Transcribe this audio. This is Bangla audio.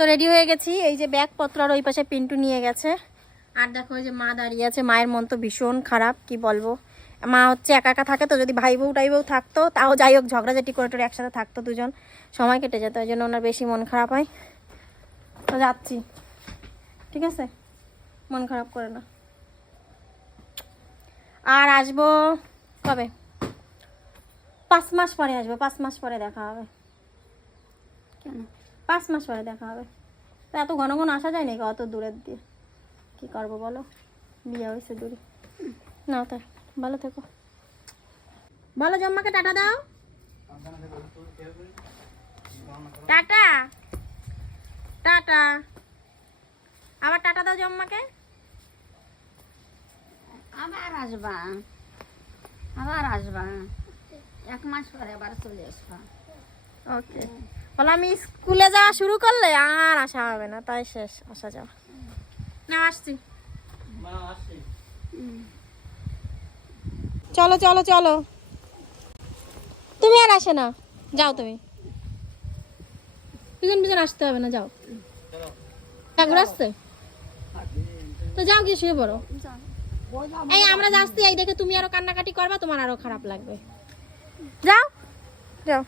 তো রেডি হয়ে গেছি, এই যে ব্যাগপত্র আর ওই পাশে পিন্টু নিয়ে গেছে। আর দেখো ওই যে মা দাঁড়িয়ে আছে, মায়ের মন তো ভীষণ খারাপ, কি বলবো। মা হচ্ছে একা একা থাকে, তো যদি ভাই বউ টাই বউ থাকতো তাও যাই হোক, ঝগড়াঝাটি করে টোরে একসাথে থাকতো, দুজন সময় কেটে যেত, ওই জন্য ওনার বেশি মন খারাপ হয়। তো যাচ্ছি, ঠিক আছে, মন খারাপ করে না। আর আসবো কবে? 5 মাস পরে আসবো, 5 মাস পরে দেখা হবে। কেন? 5 মাস পরে দেখা হবে। তো এত ঘন ঘন আসা যায় নাকি অত দূরের দিয়ে? কি করবো বলো, বিয়ে হয়েছে দূরে। না তাই, ভালো থেকো। বলো জম্মাকে টাটা দাও। টাটা টাটা, আবার টাটা দাও জম্মাকে। আবার আসবা, আবার আসবা, 1 মাস পরে আবার চলে আসবা। ওকে, বলো আমি স্কুলে যাওয়া শুরু করলে আর আসা হবে না, তাই শেষ আসা যাওয়া। না আসছি, চলো চলো চলো, তুমি আর আসে না, যাও তুমি, পিছন পিছন আসতে হবে না, যাও। ঠাকুর আসছে তো যাও, গিয়ে শুয়ে পড়ো। এই আমরা যাচ্ছি, এই দেখে তুমি আরো কান্নাকাটি করবা, তোমার আরো খারাপ লাগবে। যাও যাও।